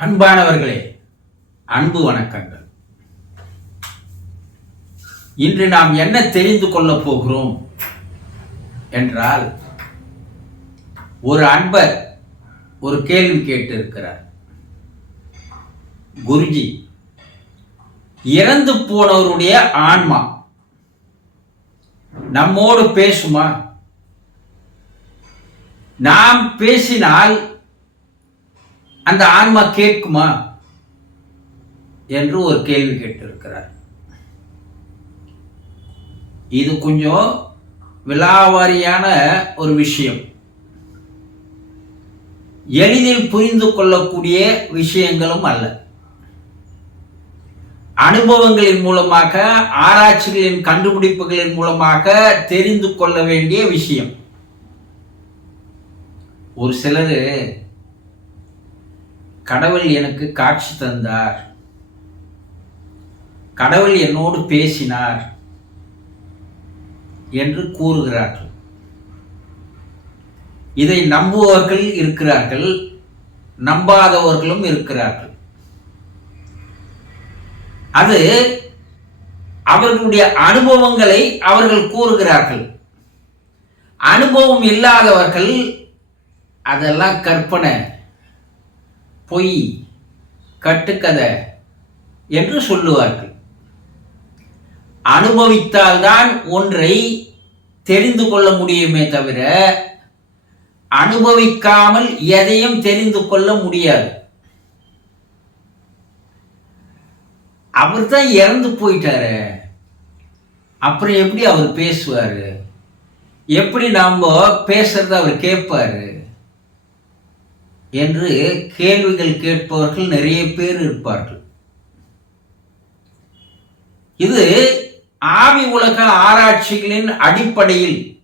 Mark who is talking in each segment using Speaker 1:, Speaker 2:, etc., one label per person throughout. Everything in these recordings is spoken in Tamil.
Speaker 1: அன்பானவர்களே அன்பு வணக்கங்கள். இன்று நாம் என்ன தெரிந்து கொள்ளப் போகிறோம் என்றால் ஒரு அன்பர் ஒரு கேள்வி கேட்டு இருக்கிறார் குருஜி இறந்து போனவருடைய ஆன்மா நம்மோடு பேசுமா? நாம் பேசினால் அந்த ஆன்மா கேட்குமா என்று ஒரு கேள்வி கேட்டிருக்கிறார். இது கொஞ்சம் விலாவாரியான ஒரு விஷயம். எளிதில் புரிந்து கொள்ளக்கூடிய விஷயங்களும் அல்ல. அனுபவங்களின் மூலமாக ஆராய்ச்சிகளின் கண்டுபிடிப்புகளின் மூலமாக தெரிந்து கொள்ள வேண்டிய விஷயம். ஒரு சிலர் கடவுள் எனக்கு காட்சி தந்தார். கடவுள் என்னோடு பேசினார் என்று கூறுகிறார்கள். இதை நம்புவர்கள் இருக்கிறார்கள் நம்பாதவர்களும் இருக்கிறார்கள். அது அவர்களுடைய அனுபவங்களை அவர்கள் கூறுகிறார்கள். அனுபவம் இல்லாதவர்கள் அதெல்லாம் கற்பனை. பொய் கட்டுக்கதை என்று சொல்லுவார்கள். அனுபவித்தால்தான் ஒன்றை தெரிந்து கொள்ள முடியுமே தவிர அனுபவிக்காமல் எதையும் தெரிந்து கொள்ள முடியாது. அவர் தான் இறந்து போயிட்டாரு. அப்புறம் எப்படி அவர் பேசுவார்? எப்படி நாம் பேசுறத அவர் கேட்பாரு? என்று கேள்விகள் கேட்பவர்கள் நிறைய பேர் இருப்பார்கள். இது ஆவி உலக ஆராய்ச்சிகளின் அடிப்படையில்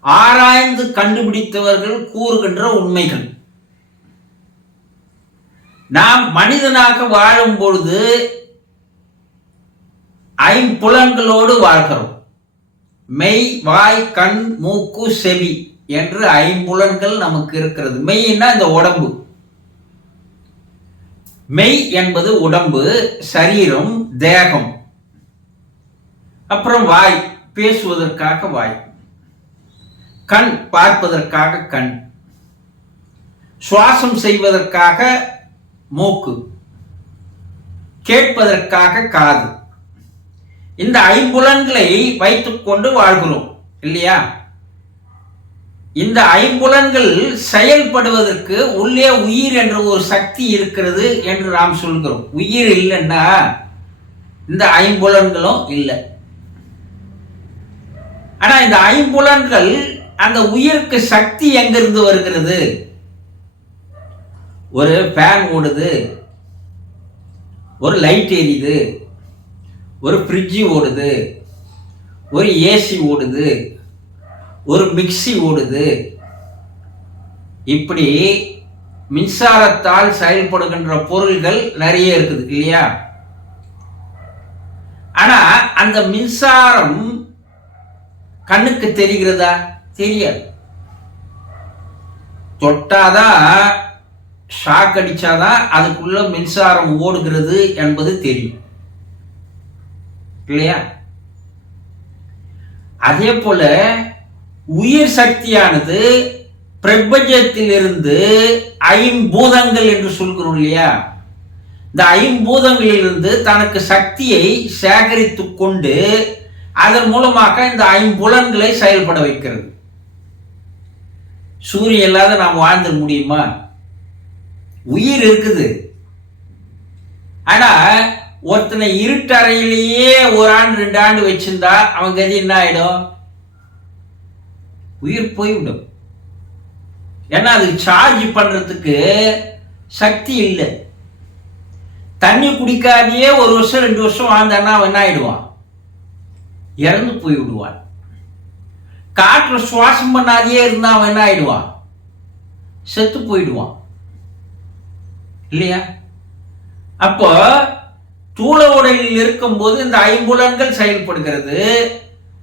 Speaker 1: ஆராய்ந்து கண்டுபிடித்தவர்கள் கூறுகின்ற உண்மைகள். நாம் மனிதனாக வாழும் பொழுது ஐம்புலன்களோடு வாழ்கிறோம். மெய் வாய் கண் மூக்கு செவி. என்று ஐம்புலன்கள் நமக்கு இருக்கிறது. மெய்னா இந்த உடம்பு. மெய் என்பது உடம்பு சரீரம் தேகம். அப்புறம் வாய் பேசுவதற்காக வாய். கண் பார்ப்பதற்காக கண். சுவாசம் செய்வதற்காக மூக்கு. கேட்பதற்காக காது. இந்த ஐம்புலன்களை வைத்துக்கொண்டு வாழ்கிறோம் இல்லையா? இந்த ஐம்புலன்கள் செயல்படுவதற்கு உள்ளே உயிர் என்ற ஒரு சக்தி இருக்கிறது என்று நாம் சொல்கிறோம். உயிர் இல்லைன்னா இந்த ஐம்புலன்களும் இல்லை. ஆனா இந்த ஐம்புலன்கள் அந்த உயிருக்கு சக்தி எங்கிருந்து வருகிறது? ஒரு ஃபேன் ஓடுது ஒரு லைட் எரியுது ஒரு ஃப்ரிட்ஜு ஓடுது ஒரு ஏசி ஓடுது ஒரு மிக்சி ஓடுது. இப்படி மின்சாரத்தால் செயல்படுகின்ற பொருள்கள் நிறைய இருக்குது இல்லையா? ஆனா அந்த மின்சாரம் கண்ணுக்கு தெரிகிறதா? தெரியாது. தொட்டாதான் ஷாக் அடிச்சாதான் அதுக்குள்ள மின்சாரம் ஓடுகிறது என்பது தெரியும். இல்லையா? அதே போல உயிர் சக்தியானது பிரபஞ்சத்திலிருந்து ஐம்பூதங்கள் என்று சொல்கிறோம் இல்லையா? இந்த ஐம்பூதங்களிலிருந்து தனக்கு சக்தியை சேகரித்து கொண்டு அதன் மூலமாக இந்த ஐம்புலன்களை செயல்பட வைக்கிறது. சூரியன் இல்லாத நாம் வாழ்ந்துட முடியுமா? உயிர் இருக்குது. ஆனா ஒருத்தனை இருட்டறையிலேயே ஒரு ஆண்டு ரெண்டு ஆண்டு வச்சிருந்தா அவன் கதி என்ன ஆயிடும்? உயிர் போய்விடும் ஏன்னா அது சார்ஜ் பண்றதுக்கு சக்தி இல்லை. தண்ணி குடிக்காதையே ஒரு வருஷம் ரெண்டு வருஷம் வாழ்ந்தான்னா என்ன ஆயிடுவான்? இறந்து போய் விடுவான். காற்று சுவாசம் பண்ணாதையே இருந்தா அவன் என்ன ஆயிடுவான்? செத்து போயிடுவான். இல்லையா? அப்போ தூள உடலில் இருக்கும்போது இந்த ஐம்புலன்கள் செயல்படுகிறது.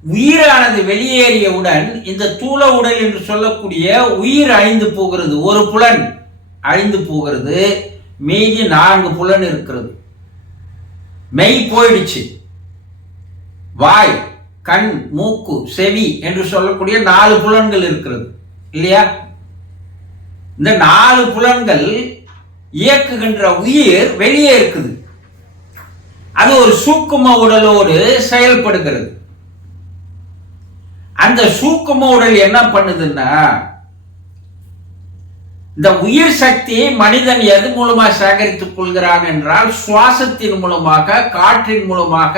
Speaker 1: உயிரானது வெளியேறியவுடன் இந்த தூள உடல் என்று சொல்லக்கூடிய உயிர் அழிந்து போகிறது. ஒரு புலன் அழிந்து போகிறது. மீதி நான்கு புலன் இருக்கிறது. மெய் போயிடுச்சு. வாய் கண் மூக்கு செவி என்று சொல்லக்கூடிய நாலு புலன்கள் இருக்கிறது. இல்லையா? இந்த நாலு புலன்கள் இயக்குகின்ற உயிர் வெளியே இருக்குது. அது ஒரு சூக்கும உடலோடு செயல்படுகிறது. அந்த சூக்கும உடல் என்ன பண்ணுதுன்னா இந்த உயிர் சக்தியை மனிதன் எது மூலமா சேகரித்துக் கொள்கிறான் என்றால் சுவாசத்தின் மூலமாக காற்றின் மூலமாக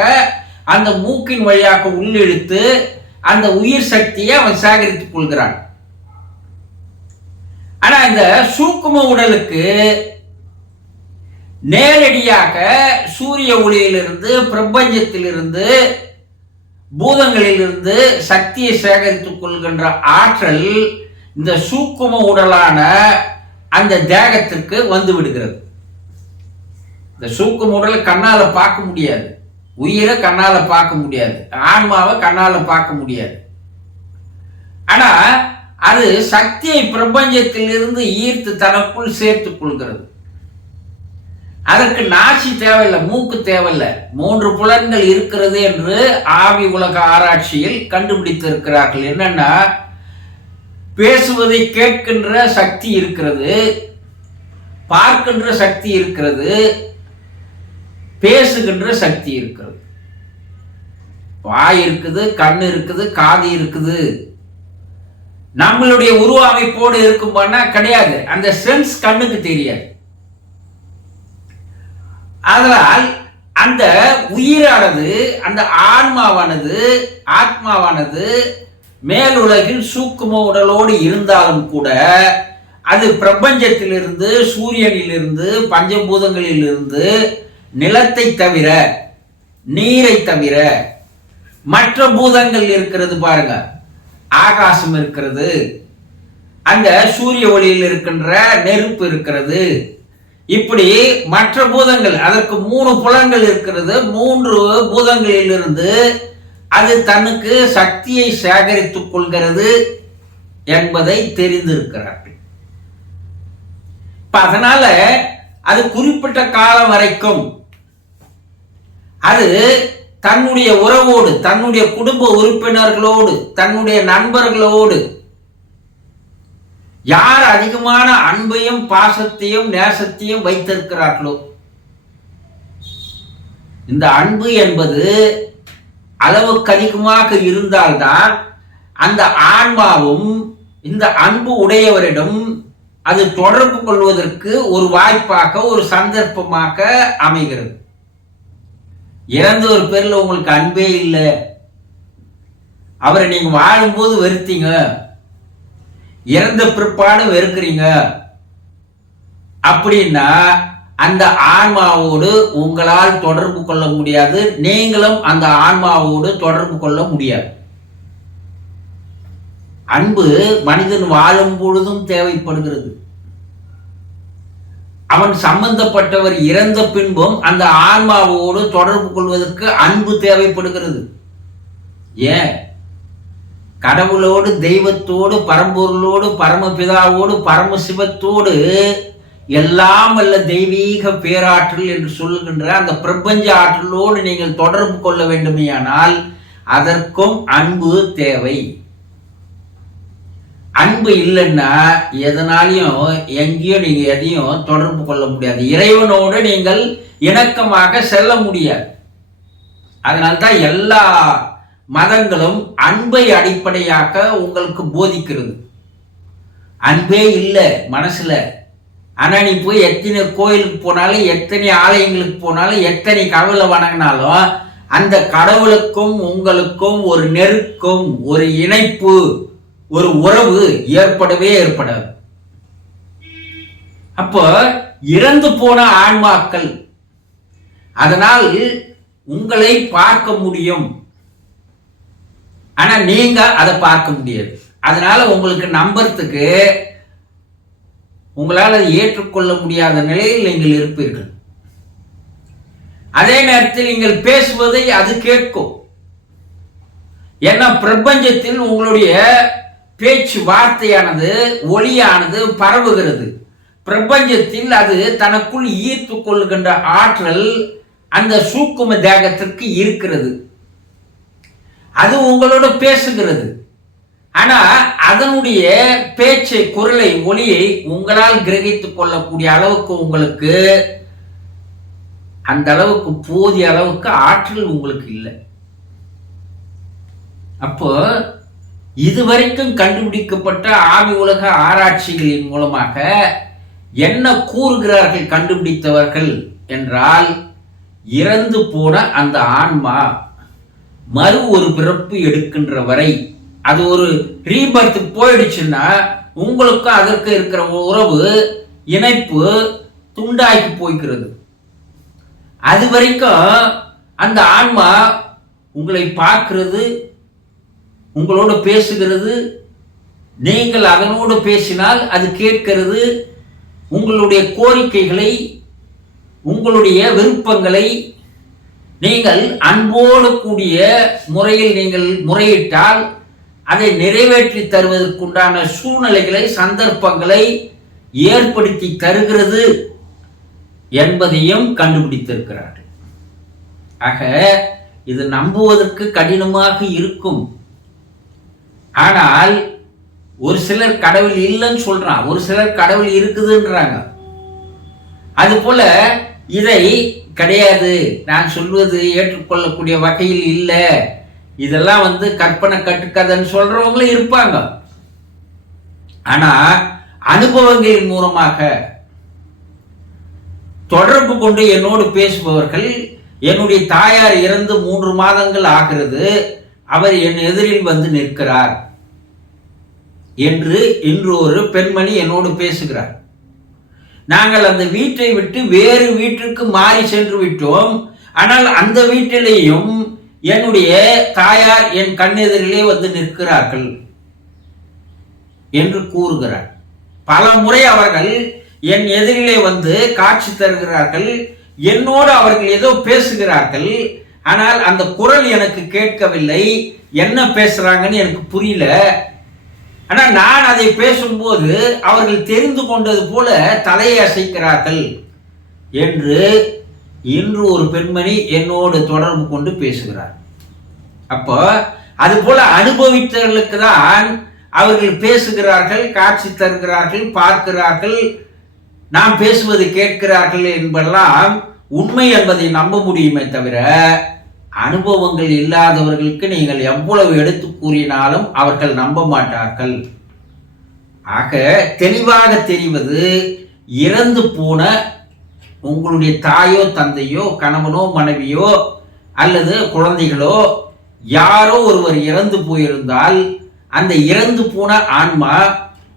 Speaker 1: அந்த மூக்கின் வழியாக உள்ளிழுத்து அந்த உயிர் சக்தியை அவன் சேகரித்துக் கொள்கிறான். ஆனா இந்த சூக்கும உடலுக்கு நேரடியாக சூரிய ஒளியிலிருந்து பிரபஞ்சத்திலிருந்து பூதங்களிலிருந்து சக்தியை சேகரித்துக் கொள்கின்ற ஆற்றல் இந்த சூக்கும உடலான அந்த தேகத்திற்கு வந்து விடுகிறது. இந்த சூக்கும உடலை கண்ணால் பார்க்க முடியாது. உயிரை கண்ணால் பார்க்க முடியாது. ஆன்மாவை கண்ணால் பார்க்க முடியாது. ஆனால் அது சக்தியை பிரபஞ்சத்திலிருந்து ஈர்த்து தனக்குள் சேர்த்துக் கொள்கிறது. அதற்கு நாசி தேவையில்லை மூக்கு தேவையில்லை. மூன்று புலன்கள் இருக்கிறது என்று ஆவி உலக ஆராய்ச்சியில் கண்டுபிடித்திருக்கிறார்கள். என்னன்னா பேசுவதை கேட்கின்ற சக்தி இருக்கிறது பார்க்கின்ற சக்தி இருக்கிறது பேசுகின்ற சக்தி இருக்கிறது. வாய் இருக்குது கண் இருக்குது காது இருக்குது. நம்மளுடைய உருவ அமைப்போடு இருக்கும்போனா கிடையாது. அந்த சென்ஸ் கண்ணுக்கு தெரியாது. அதனால் அந்த உயிரானது அந்த ஆன்மாவானது ஆத்மாவானது மேலுலகில் சூக்கும உடலோடு இருந்தாலும் கூட அது பிரபஞ்சத்திலிருந்து சூரியனிலிருந்து பஞ்சபூதங்களிலிருந்து நிலத்தை தவிர நீரை தவிர மற்ற பூதங்கள் இருக்கிறது பாருங்க. ஆகாசம் இருக்கிறது. அந்த சூரிய ஒளியில் இருக்கின்ற நெருப்பு இருக்கிறது. இப்படி மற்ற பூதங்கள் அதற்கு மூணு புலன்கள் இருக்கிறது. மூன்று பூதங்களிலிருந்து அது தனக்கு சக்தியை சேகரித்துக் கொள்கிறது என்பதை தெரிந்திருக்கிறார்கள். இப்ப அதனால அது குறிப்பிட்ட காலம் வரைக்கும் அது தன்னுடைய உறவோடு தன்னுடைய குடும்ப உறுப்பினர்களோடு தன்னுடைய நண்பர்களோடு யார் அதிகமான அன்பையும் பாசத்தையும் நேசத்தையும் வைத்திருக்கிறார்களோ? இந்த அன்பு என்பது அளவுக்கு அதிகமாக இருந்தால்தான் அந்த ஆன்மாவும் இந்த அன்பு உடையவரிடம் அது தொடர்பு கொள்வதற்கு ஒரு வாய்ப்பாக ஒரு சந்தர்ப்பமாக அமைகிறது. இறந்த ஒரு பேரில் உங்களுக்கு அன்பே இல்லை. அவரை நீங்கள் வாழும்போது வெறுத்தீங்க. இறந்த பிற்பாடு வெறுக்கிறீங்க. அப்படின்னா அந்த ஆன்மாவோடு உங்களால் தொடர்பு கொள்ள முடியாது. நீங்களும் அந்த ஆன்மாவோடு தொடர்பு கொள்ள முடியாது. அன்பு மனிதன் வாழும் பொழுதும் தேவைப்படுகிறது. அவன் சம்பந்தப்பட்டவர் இறந்த பின்பும் அந்த ஆன்மாவோடு தொடர்பு கொள்வதற்கு அன்பு தேவைப்படுகிறது. ஏன்? கடவுளோடு தெய்வத்தோடு பரம்பொருளோடு பரமபிதாவோடு பரமசிவத்தோடு எல்லாம் அல்ல தெய்வீக பேராற்றல் என்று சொல்லுகின்ற அந்த பிரபஞ்ச ஆற்றலோடு நீங்கள் தொடர்பு கொள்ள வேண்டுமேயானால் அதற்கும் அன்பு தேவை. அன்பு இல்லைன்னா எதனாலையும் எங்கேயும் நீங்கள் எதையும் தொடர்பு கொள்ள முடியாது. இறைவனோடு நீங்கள் இணக்கமாக செல்ல முடியாது. அதனால்தான் எல்லா மதங்களும் அன்பை அடிப்படையாக உங்களுக்கு போதிக்கிறது. அன்பே இல்லை மனசில். ஆனால் நீ போய் எத்தனை கோயிலுக்கு போனாலும் எத்தனை ஆலயங்களுக்கு போனாலும் எத்தனை கடவுளை வணங்கினாலும் அந்த கடவுளுக்கும் உங்களுக்கும் ஒரு நெருக்கம் ஒரு இணைப்பு ஒரு உறவு ஏற்படவே ஏற்படாது. அப்போ இறந்து போன ஆன்மாக்கள் அதனால் உங்களை பார்க்க முடியும். ஆனால் நீங்கள் அதை பார்க்க முடியாது. அதனால் உங்களுக்கு நம்புறதுக்கு உங்களால் அதை ஏற்றுக்கொள்ள முடியாத நிலையில் நீங்கள் இருப்பீர்கள். அதே நேரத்தில் நீங்கள் பேசுவதை அது கேட்கும். ஏன்னா பிரபஞ்சத்தில் உங்களுடைய பேச்சு வார்த்தையானது ஒளியானது பரவுகிறது. பிரபஞ்சத்தில் அது தனக்குள் ஈர்த்து கொள்கின்ற ஆற்றல் அந்த சூக்கும தேகத்திற்கு இருக்கிறது. அது உங்களோட பேசுகிறது. ஆனா அதனுடைய பேச்சை குரலை ஒளியை உங்களால் கிரகித்துக் கொள்ளக்கூடிய அளவுக்கு உங்களுக்கு அந்த அளவுக்கு போதிய அளவுக்கு ஆற்றல் உங்களுக்கு இல்லை. அப்போ இதுவரைக்கும் கண்டுபிடிக்கப்பட்ட ஆவி உலக ஆராய்ச்சிகளின் மூலமாக என்ன கூறுகிறார்கள் கண்டுபிடித்தவர்கள் என்றால் இறந்து போன அந்த ஆன்மா மறு ஒரு பிறப்பு எடுக்கின்ற வரை அது ஒரு ரீபர்த் போயிடுச்சுன்னா உங்களுக்கும் அதற்கு இருக்கிற உறவு இணைப்பு துண்டாக்கி போய்க்கிறது. அது வரைக்கும் அந்த ஆன்மா உங்களை பார்க்கிறது உங்களோட பேசுகிறது நீங்கள் அதனோடு பேசினால் அது கேட்கிறது உங்களுடைய கோரிக்கைகளை உங்களுடைய விருப்பங்களை நீங்கள் அன்போடு கூடிய முறையில் நீங்கள் முறையிட்டால் அதை நிறைவேற்றி தருவதற்குண்டான சூழ்நிலைகளை சந்தர்ப்பங்களை ஏற்படுத்தி தருகிறது என்பதையும் கண்டுபிடித்திருக்கிறார்கள். ஆக இது நம்புவதற்கு கடினமாக இருக்கும். ஆனால் ஒரு சிலர் கடவுள் இல்லைன்னு சொல்றான். ஒரு சிலர் கடவுள் இருக்குதுன்றாங்க. அது போல இதை கிடையாது. நான் சொல்வது ஏற்றுக்கொள்ளக்கூடிய வகையில் இல்லை. இதெல்லாம் வந்து கற்பனை கட்டுக்கதைன்னு சொல்றவங்களும் இருப்பாங்க. ஆனா அனுபவங்களின் மூலமாக தொடர்பு கொண்டு என்னோடு பேசுபவர்கள் என்னுடைய தாயார் இறந்து மூன்று மாதங்கள் ஆகிறது. அவர் என் எதிரில் வந்து நிற்கிறார் என்று இன்று ஒரு பெண்மணி என்னோடு பேசுகிறார். நாங்கள் அந்த வீட்டை விட்டு வேறு வீட்டிற்கு மாறி சென்று விட்டோம். ஆனால் அந்த வீட்டிலேயும் என்னுடைய தாயார் என் கண்ணெதிரிலே வந்து நிற்கிறார்கள் என்று கூறுகிறார். பல முறை அவர்கள் என் எதிரிலே வந்து காட்சி தருகிறார்கள். என்னோடு அவர்கள் ஏதோ பேசுகிறார்கள். ஆனால் அந்த குரல் எனக்கு கேட்கவில்லை. என்ன பேசுறாங்கன்னு எனக்கு புரியல. ஆனால் நான் அதை பேசும்போது அவர்கள் தெரிந்து கொண்டது போல தலையை அசைக்கிறார்கள் என்று இன்று ஒரு பெண்மணி என்னோடு தொடர்பு கொண்டு பேசுகிறார். அப்போ அது போல அனுபவித்தவர்களுக்கு தான் அவர்கள் பேசுகிறார்கள் காட்சி தருகிறார்கள் பார்க்கிறார்கள் நாம் பேசுவது கேட்கிறார்கள் என்பதெல்லாம் உண்மை என்பதை நம்ப முடியுமே தவிர அனுபவங்கள் இல்லாதவர்களுக்கு நீங்கள் எவ்வளவு எடுத்து கூறினாலும் அவர்கள் நம்ப மாட்டார்கள். ஆக தெளிவாக தெரிவது இறந்து போன உங்களுடைய தாயோ தந்தையோ கணவனோ மனைவியோ அல்லது குழந்தைகளோ யாரோ ஒருவர் இறந்து போயிருந்தால் அந்த இறந்து போன ஆன்மா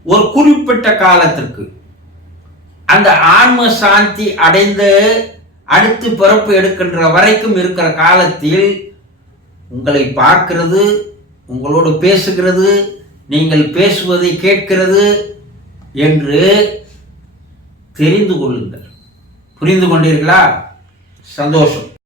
Speaker 1: ஒரு குறிப்பிட்ட காலத்திற்கு அந்த ஆன்ம சாந்தி அடைந்து அடுத்து பிறப்பு எடுக்கின்ற வரைக்கும் இருக்கிற காலத்தில் உங்களை பார்க்கிறது உங்களோடு பேசுகிறது நீங்கள் பேசுவதை கேட்கிறது என்று தெரிந்து கொள்ளுங்கள். புரிந்து கொண்டீர்களா? சந்தோஷம்.